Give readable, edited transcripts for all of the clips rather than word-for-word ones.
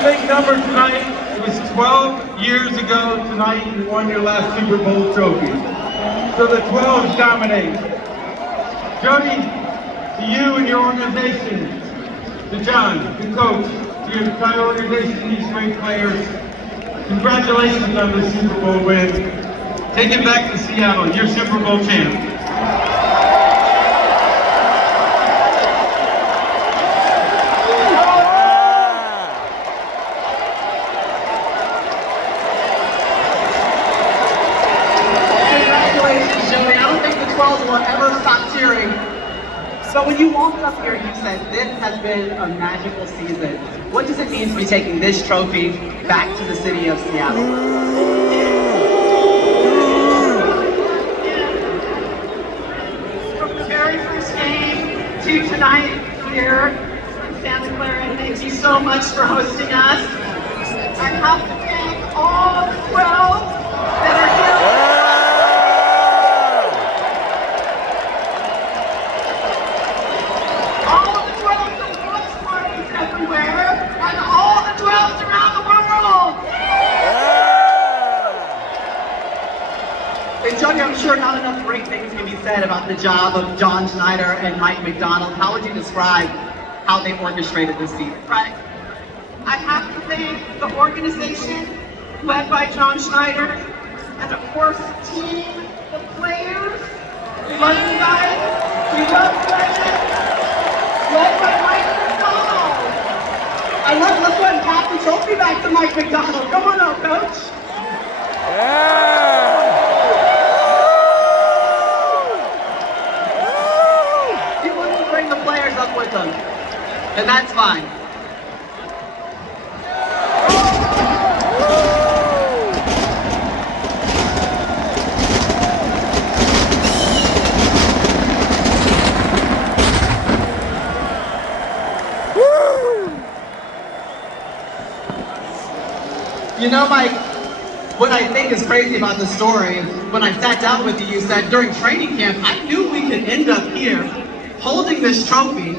a big number tonight. It was 12 years ago tonight you won your last Super Bowl trophy. So the 12s dominate. Jody, to you and your organization, to John, the coach, to your entire organization, these great players, congratulations on the Super Bowl win. Take it back to Seattle, you're Super Bowl champ. Will ever stop cheering. So when you walked up here, you said this has been a magical season. What does it mean to be taking this trophy back to the city of Seattle? From the very first game to tonight here in Santa Clara, thank you so much for hosting us. I have to thank all 12 that are here. Jody, I'm sure not enough great things can be said about the job of John Schneider and Mike McDonald. How would you describe how they orchestrated this season? Right. I have to thank the organization led by John Schneider, and of course the team, the players. We love you guys. We love legends. Led by Mike McDonald. Let's go ahead and pass the trophy back to Mike McDonald. Come on up, coach. Yeah. Up with them, and that's fine. You know, Mike, what I think is crazy about the story is when I sat down with you, you said during training camp, I knew we could end up here holding this trophy.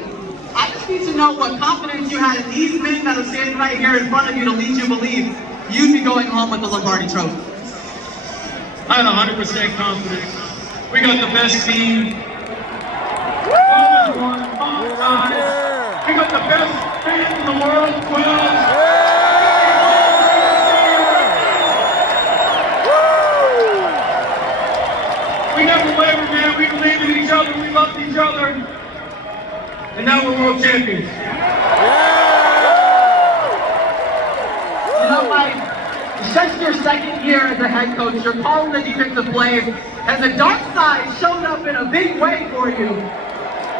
I just need to know what confidence you had in these men that are standing right here in front of you to lead you believe you'd be going home with the Lombardi Trophy. I had 100% confidence. We got the best team. We got the best fans in the world, 12. We never wavered, man. We believed in each other. We loved each other. And now we're world champions. You know, Mike, it's just your second year as a head coach. You're calling the defensive plays, and the dark side showed up in a big way for you.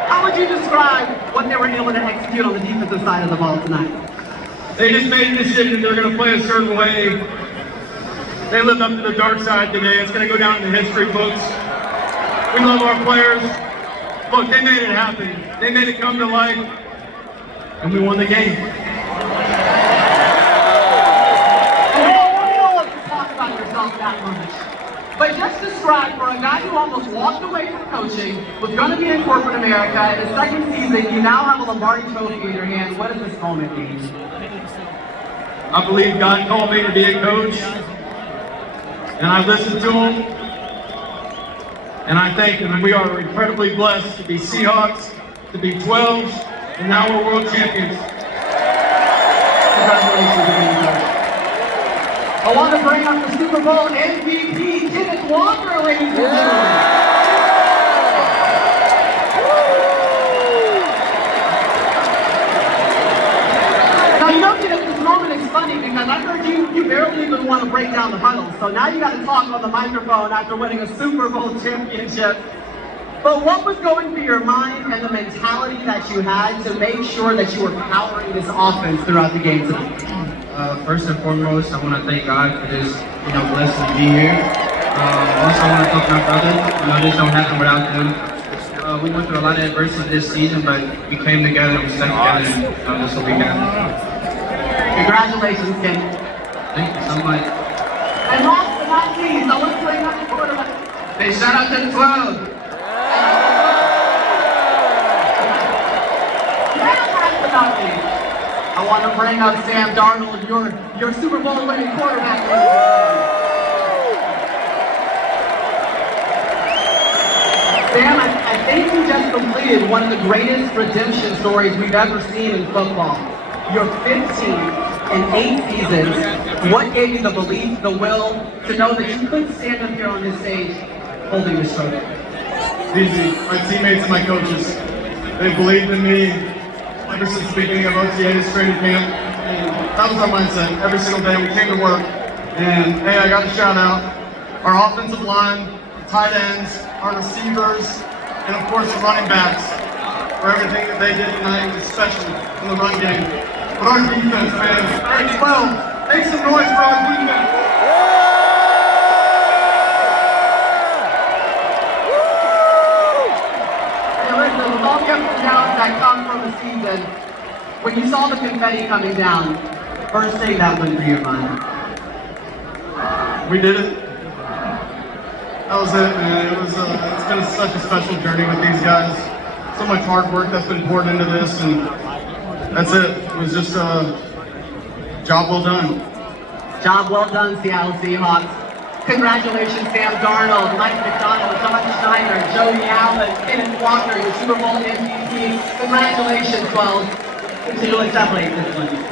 How would you describe what they were able to execute on the defensive side of the ball tonight? They just made a decision they're going to play a certain way. They lived up to the dark side today. It's going to go down in the history books. We love our players. Look, they made it happen. They made it come to life, and we won the game. We don't want to talk about yourself that much, but just describe for a guy who almost walked away from coaching, was going to be in corporate America, in his second season, you now have a Lombardi Trophy in your hand. What does this moment mean? I believe God called me to be a coach, and I listened to him. And I thank him, and we are incredibly blessed to be Seahawks, to be 12s, and now we're world champions. Congratulations again, coach. I want to bring up the Super Bowl MVP, Kenneth Walker, ladies and gentlemen. Now, you know, Kenneth, this moment is funny because I heard you barely even want to break down the huddle. So now you got to talk on the microphone after winning a Super Bowl championship. But what was going through your mind and the mentality that you had to make sure that you were powering this offense throughout the game tonight? First and foremost, I want to thank God for this, blessing to be here. Also, I want to thank my brothers. This don't happen without them. We went through a lot of adversity this season, but we came together and we stuck together, and that's what we got. Congratulations, Ken. Thank you so much. And last but not least, I want to play another quarterback. Hey, shout out to the 12. Last but not least, I I want to bring up Sam Darnold, your Super Bowl winning quarterback. Sam, I think you just completed one of the greatest redemption stories we've ever seen in football. Your 15 and 8 seasons. What gave you the belief, the will, to know that you couldn't stand up here on this stage holding this trophy? Easy. My teammates and my coaches. They believed in me ever since the beginning of OTA's training camp. And that was our mindset. Every single day we came to work. And hey, I got to shout out our offensive line, tight ends, our receivers, and of course the running backs for everything that they did tonight, especially in the run game. But our defense, man, hey, 12, make some noise for our defense. Hey, listen, with all the ups and downs that come from the season, when you saw the confetti coming down, first thing that went through your mind? We did it. That was it, man. It's been such a special journey with these guys. So much hard work that's been poured into this, and that's it. It was just a job well done. Job well done, Seattle Seahawks. Congratulations, Sam Darnold, Mike McDonald, John Schneider, Jody Allen, Kenneth Walker, your Super Bowl MVP. Congratulations, 12. Continue to celebrate this one.